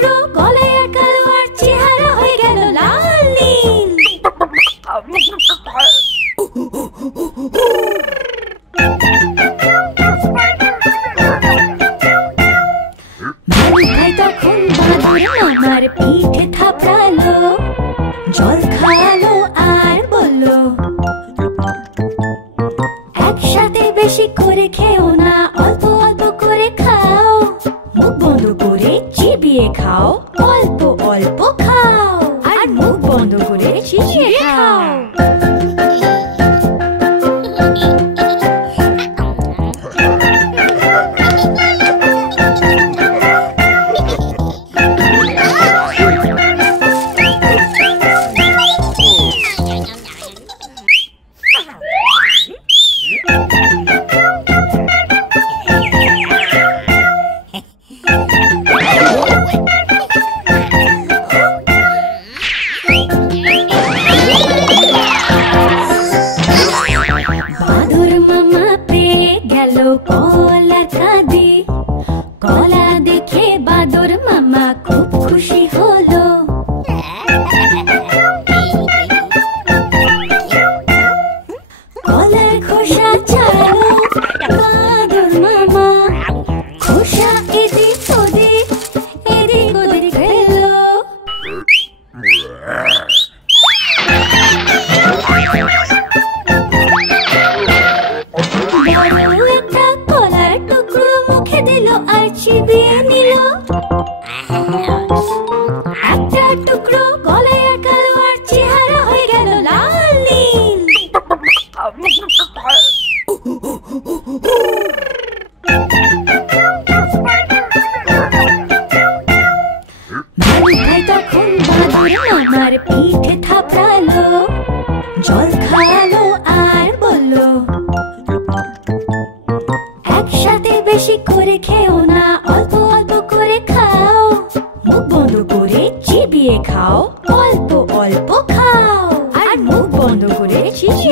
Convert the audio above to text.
টুকরো গলায় আটকালো আর চেহারা হয়ে গেল লাল নীল। ভাই তখন বাদর মামার পিঠে থাপড়ালো, জল খাওয়ালো আর বলল, একসাথে বেশি করে খেও না, অল্প অল্প করে খাও, মুখ বন্ধ করে চিবিয়ে খাও, অল্প অল্প খাও, আর মুখ বন্ধ করে চিবিয়ে খাও। কলার কাঁদি, কলা দেখে বাদর মামা খুব খুশি হলো। কলার খোসা ছাড়ালো বাদর মামা, খোসা এদিক ওদিক এদিক ওদিক ফেললো। একটা কলার টুকরো মুখে দিল আর চিবিয়ে নিল। একটা টুকরো গলায় আটকালো আর চেহারা হয়ে গেল লাল নীল। ভাই তখন বাদর মামার পিঠে থাপড়ালো, জল খাওয়ালো আর বলল, একসাথে বেশি করে খেও না, অল্প অল্প করে খাও, মুখ বন্ধ করে চিবিয়ে খাও, অল্প অল্প খাও, আর মুখ বন্ধ করে চিবিয়ে